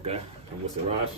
Okay, I'm with Raj.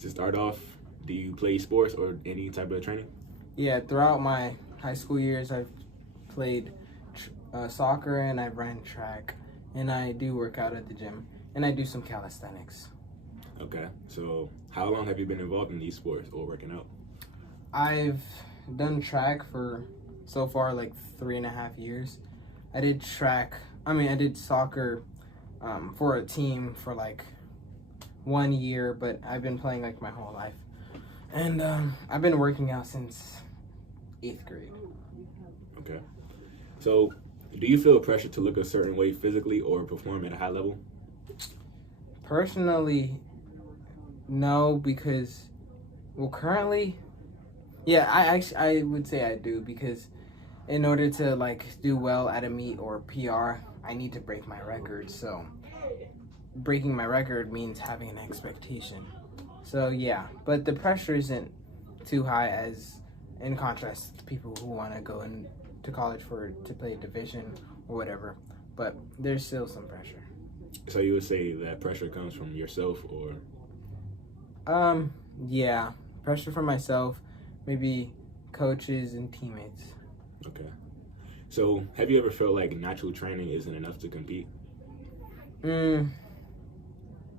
To start off, do you play sports or any type of training? Yeah, throughout my high school years, I've played soccer and I've ran track, and I do work out at the gym, and I do some calisthenics. Okay, so how long have you been involved in these sports or working out? I've done track for so far like 3.5 years. I did soccer for a team for like 1 year, but I've been playing like my whole life. And I've been working out since 8th grade. Okay, so do you feel pressure to look a certain way physically or perform at a high level? Personally, no, because, well, currently, yeah, I would say I do, because in order to like do well at a meet or PR, I need to break my record. So breaking my record means having an expectation. So yeah, but the pressure isn't too high as in contrast to people who want to go into college to play a division or whatever. But there's still some pressure. So you would say that pressure comes from yourself or? Yeah, pressure from myself, maybe coaches and teammates. Okay. So have you ever felt like natural training isn't enough to compete?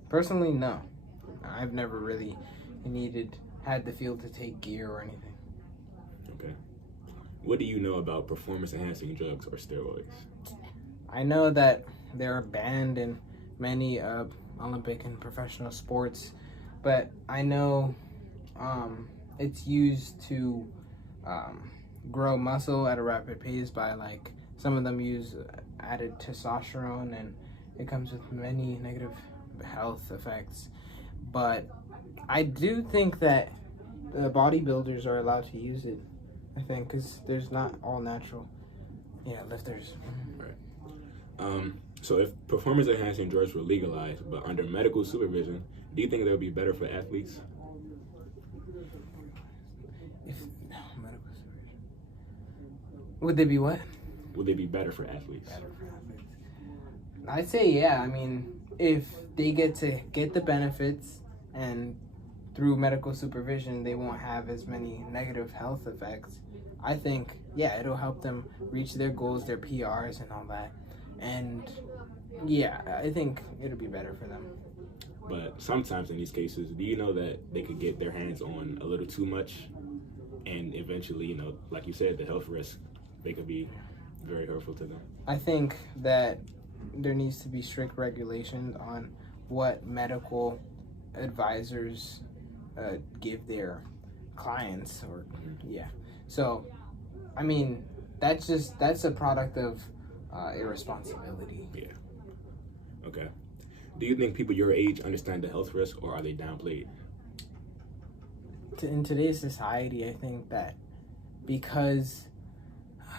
Personally, no. I've never really had the field to take gear or anything. Okay. What do you know about performance enhancing drugs or steroids? I know that they're banned in many Olympic and professional sports, but I know it's used to grow muscle at a rapid pace by, like, some of them use added testosterone, and it comes with many negative health effects. But I do think that the bodybuilders are allowed to use it, I think, because there's not all natural, lifters. Right. So if performance enhancing drugs were legalized but under medical supervision, do you think they would be better for athletes? Medical supervision. Would they be what? Would they be better for athletes? Better for athletes. I'd say yeah. I mean, if they get to get the benefits and through medical supervision, they won't have as many negative health effects. I think, yeah, it'll help them reach their goals, their PRs and all that. And yeah, I think it'll be better for them. But sometimes in these cases, do you know that they could get their hands on a little too much, and eventually, like you said, the health risk, they could be very hurtful to them? I think that there needs to be strict regulations on what medical advisors give their clients, or yeah. So, I mean, that's a product of irresponsibility. Yeah. Okay. Do you think people your age understand the health risk, or are they downplayed? In today's society, I think that because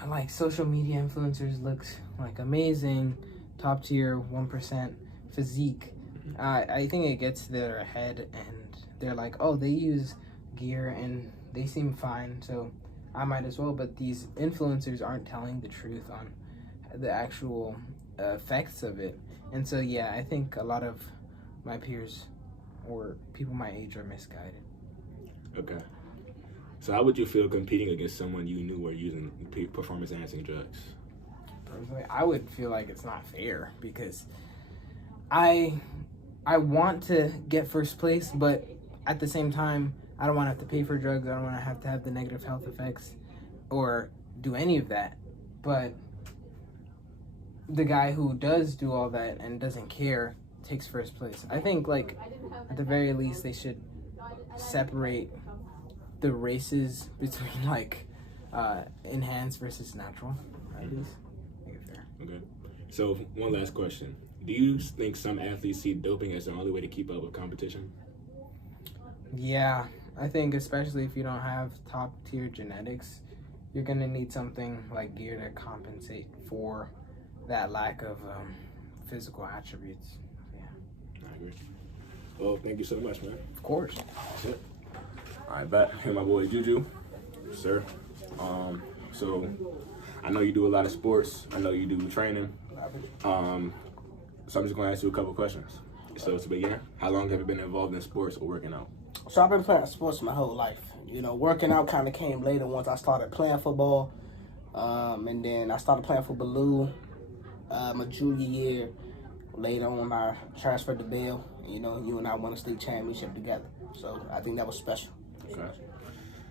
like social media influencers looks like amazing, top tier 1% physique, I think it gets to their head, and they're like, oh, they use gear and they seem fine, so I might as well. But these influencers aren't telling the truth on the actual effects of it. And so yeah, I think a lot of my peers or people my age are misguided. Okay. So how would you feel competing against someone you knew were using performance enhancing drugs? Personally, I would feel like it's not fair, because I want to get first place, but at the same time, I don't want to have to pay for drugs. I don't want to have the negative health effects or do any of that. But the guy who does do all that and doesn't care takes first place. I think, like, at the very least, they should separate the races between, like, enhanced versus natural, at least. Make it fair. Okay. So one last question. Do you think some athletes see doping as the only way to keep up with competition? Yeah, I think especially if you don't have top tier genetics, you're going to need something like gear to compensate for that lack of physical attributes. Yeah. I agree. Well, thank you so much, man. Of course. That's it. All right, back here, my boy Juju. Yes, sir. So I know you do a lot of sports. I know you do training. So I'm just going to ask you a couple questions. So to begin, how long have you been involved in sports or working out? So I've been playing sports my whole life. Working out kind of came later once I started playing football. And then I started playing for Baloo my junior year. Later on, I transferred to Bell. You and I won a state championship together. So I think that was special. Okay.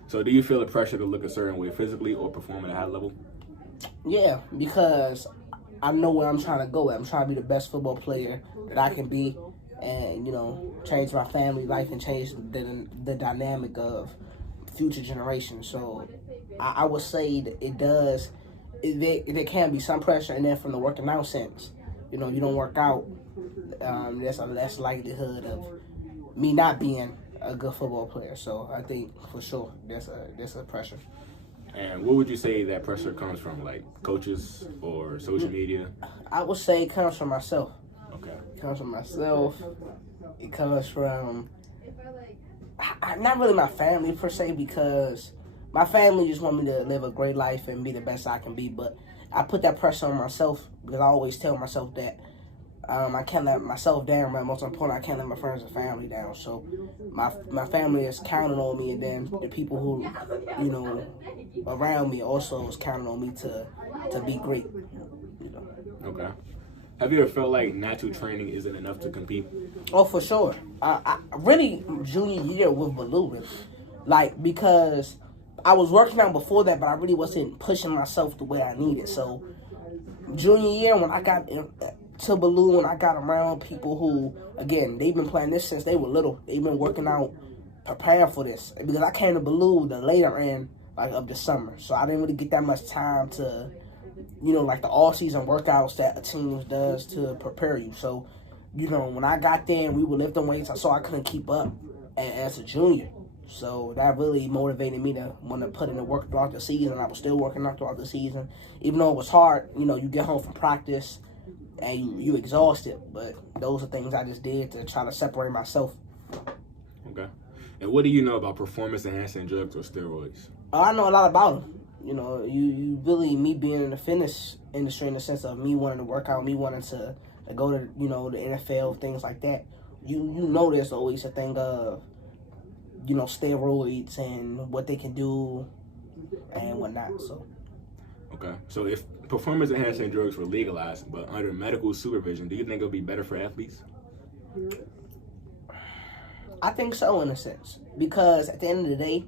So do you feel the pressure to look a certain way physically or perform at a high level? Yeah, because I know where I'm trying to go at. I'm trying to be the best football player that I can be and, change my family life and change the dynamic of future generations. So I would say that it does. There can be some pressure, and then from the working out sense, you don't work out. There's a less likelihood of me not being a good football player. So I think for sure there's a pressure. And what would you say that pressure comes from, like coaches or social media? I would say it comes from myself. Okay. It comes from myself. It comes from not really my family per se, because my family just want me to live a great life and be the best I can be. But I put that pressure on myself because I always tell myself that I can't let myself down, but most important, I can't let my friends and family down. So my family is counting on me, and then the people who, around me also is counting on me to be great. Okay. Have you ever felt like natural training isn't enough to compete? Oh, for sure. I really junior year with Baloo, really. Because I was working out before that, but I really wasn't pushing myself the way I needed. So junior year, when I got to Baloo and I got around people who, again, they've been playing this since they were little. They've been working out, preparing for this. Because I came to Baloo the later end of the summer. So I didn't really get that much time to, the all-season workouts that a team does to prepare you. So, when I got there and we were lifting weights, I saw I couldn't keep up as a junior. So that really motivated me to want to put in the work throughout the season. I was still working out throughout the season. Even though it was hard, you get home from practice and you exhausted. But those are things I just did to try to separate myself. Okay. And what do you know about performance-enhancing drugs or steroids? I know a lot about them. You really, me being in the fitness industry in the sense of me wanting to work out, me wanting to go to, the NFL, things like that. You know there's always a thing of, steroids and what they can do and whatnot. So. Okay. So if performance-enhancing drugs were legalized but under medical supervision, do you think it would be better for athletes? I think so, in a sense. Because at the end of the day,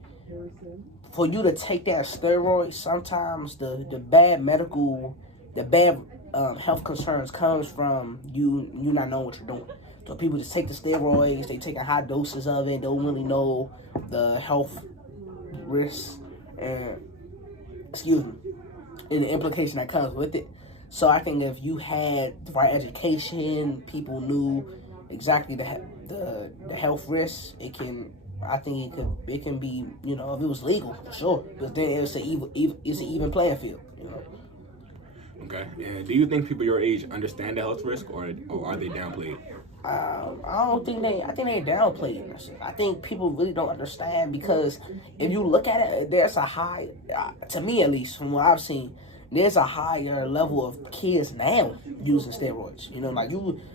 for you to take that steroid, sometimes the bad health concerns comes from you not knowing what you're doing. So people just take the steroids, they taking high doses of it, don't really know the health risks and the implication that comes with it. So I think if you had the right education, people knew exactly the health risks, it can be, if it was legal, for sure. But then it's an even playing field, Okay. And do you think people your age understand the health risk, or are they downplayed? I think they're downplaying. I think people really don't understand, because if you look at it, there's a high, to me at least, from what I've seen, there's a higher level of kids now using steroids.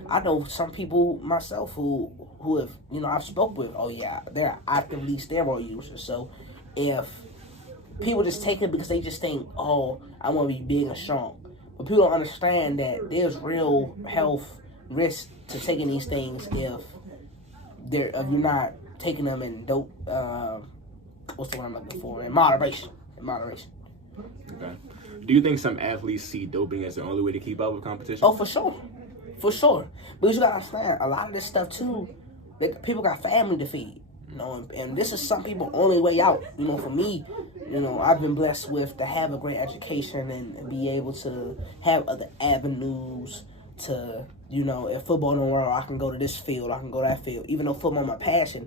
I know some people myself who have, I've spoke with, they're actively steroid users. So if people just take it because they just think, I want to be big and strong. But people don't understand that there's real health risks to taking these things if you're not taking them in dope, what's the word I'm looking for? In moderation. Okay. Do you think some athletes see doping as the only way to keep up with competition? Oh, for sure. Because you gotta understand, a lot of this stuff too, people got family to feed, and this is some people's only way out. For me, I've been blessed to have a great education and be able to have other avenues to, if football don't work, I can go to this field, I can go to that field. Even though football is my passion,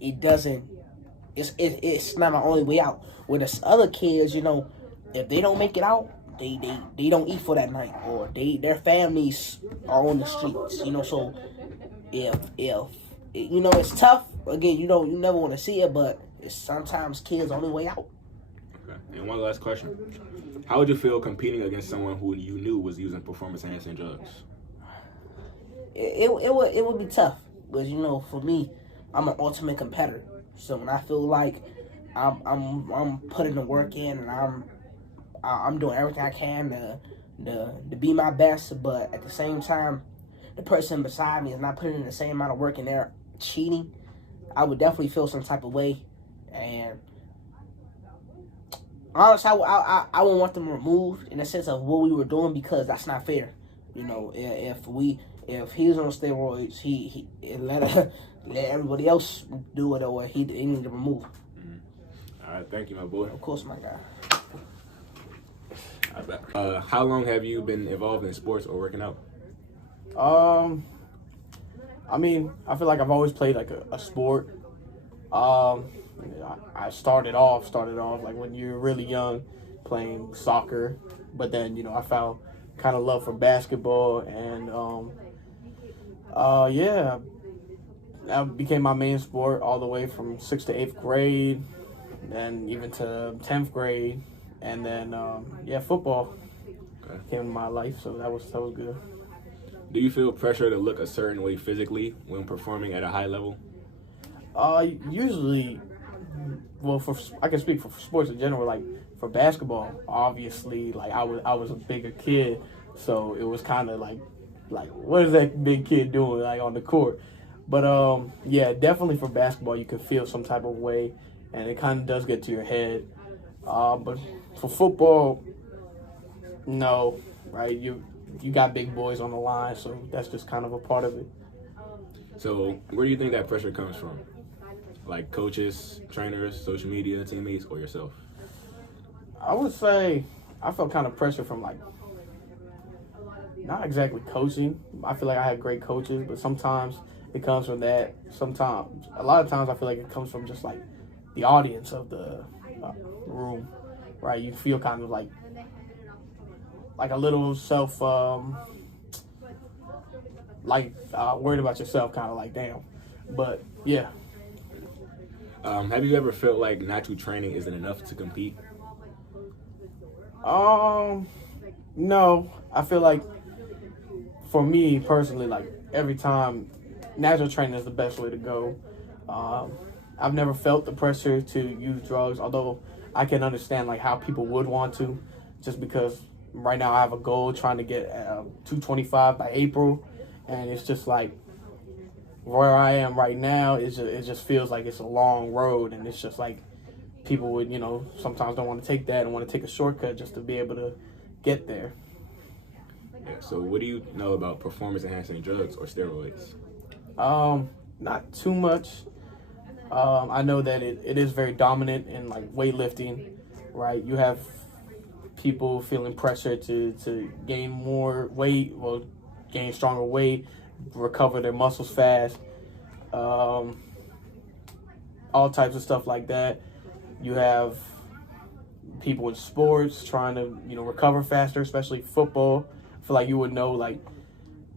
it's not my only way out. Where there's other kids, if they don't make it out, they don't eat for that night, or their families are on the streets. So if it's tough. Again, you never want to see it, but it's sometimes kids' only way out. Okay. And one last question: how would you feel competing against someone who you knew was using performance-enhancing drugs? it would be tough. Because, you know, for me, I'm an ultimate competitor. So when I feel like I'm putting the work in and I'm doing everything I can to be my best, but at the same time, the person beside me is not putting in the same amount of work and they're cheating, I would definitely feel some type of way. And honestly, I would want them removed in the sense of what we were doing, because that's not fair. You know, if he's on steroids, he let everybody else do it, or he need to remove. All right, thank you, my boy. Of course, my guy. How long have you been involved in sports or working out? I mean, I feel like I've always played like a sport. I started off like when you're really young playing soccer, but then, you know, I found kind of love for basketball, and yeah, that became my main sport all the way from 6th to 8th grade, and even to 10th grade, and then yeah, football came in my life, so that was good. Do you feel pressure to look a certain way physically when performing at a high level? Usually, well, I can speak for sports in general. Like for basketball, obviously, like I was a bigger kid, so it was kind of like what is that big kid doing like on the court? But yeah, definitely for basketball, you can feel some type of way, and it kind of does get to your head. But for football, no, right? You got big boys on the line, so that's just kind of a part of it. So where do you think that pressure comes from? Like coaches, trainers, social media, teammates, or yourself? I would say I felt kind of pressure from like, not exactly coaching. I feel like I had great coaches, but sometimes it comes from that. A lot of times I feel like it comes from just like the audience of the room, right? You feel kind of like a little self, worried about yourself, kind of like, damn. But yeah. Have you ever felt like natural training isn't enough to compete? No. I feel like for me personally, like every time, natural training is the best way to go. I've never felt the pressure to use drugs, although I can understand like how people would want to, just because right now I have a goal trying to get 225 by April, and it's just like where I am right now, it just feels like it's a long road, and it's just like people would, you know, sometimes don't want to take that and want to take a shortcut just to be able to get there. Yeah, so what do you know about performance enhancing drugs or steroids? Not too much. I know that it is very dominant in like weightlifting, right? You have people feeling pressure to gain more weight, well, gain stronger weight, recover their muscles fast, all types of stuff like that. You have people in sports trying to, you know, recover faster, especially football. I feel like you would know, like,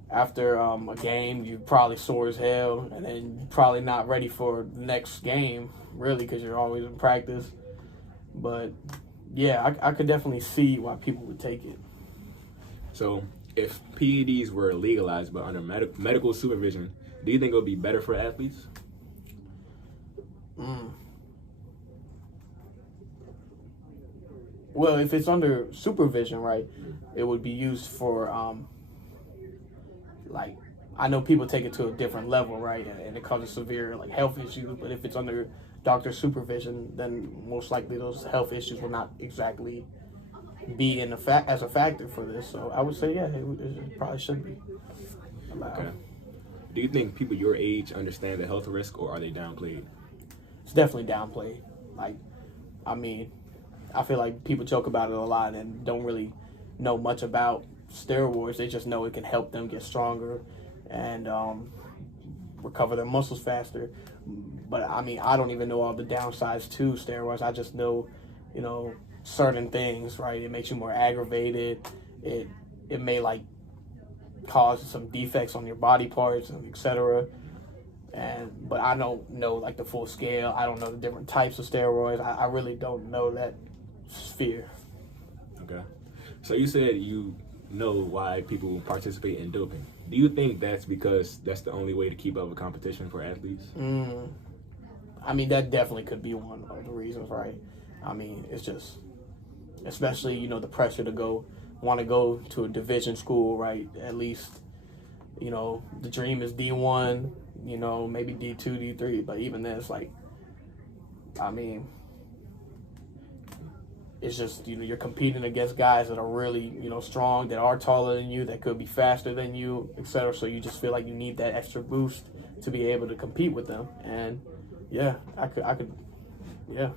after a game, you're probably sore as hell, and then you're probably not ready for the next game, really, because you're always in practice. But, yeah, I could definitely see why people would take it. So if PEDs were legalized but under medical supervision, do you think it would be better for athletes? Well, if it's under supervision, right, it would be used for, like, I know people take it to a different level, right, and it causes severe, like, health issues, but if it's under doctor supervision, then most likely those health issues will not exactly be as a factor for this. So I would say, yeah, it probably should be allowed. Okay. Do you think people your age understand the health risk, or are they downplayed? It's definitely downplayed. Like, I mean, I feel like people joke about it a lot and don't really know much about steroids. They just know it can help them get stronger and recover their muscles faster. But I mean, I don't even know all the downsides to steroids. I just know, you know, certain things, right? It makes you more aggravated. It may like cause some defects on your body parts, and etc. But I don't know like the full scale. I don't know the different types of steroids. I really don't know that sphere. Okay. So you said you know why people participate in doping. Do you think that's because that's the only way to keep up with competition for athletes? I mean, that definitely could be one of the reasons, right? I mean, it's just, especially, you know, the pressure to want to go to a division school, right? At least, you know, the dream is D1, you know, maybe D2, D3, but even then, it's like, I mean, it's just, you know, you're competing against guys that are really, you know, strong, that are taller than you, that could be faster than you, etc. So you just feel like you need that extra boost to be able to compete with them. And yeah, I could, yeah.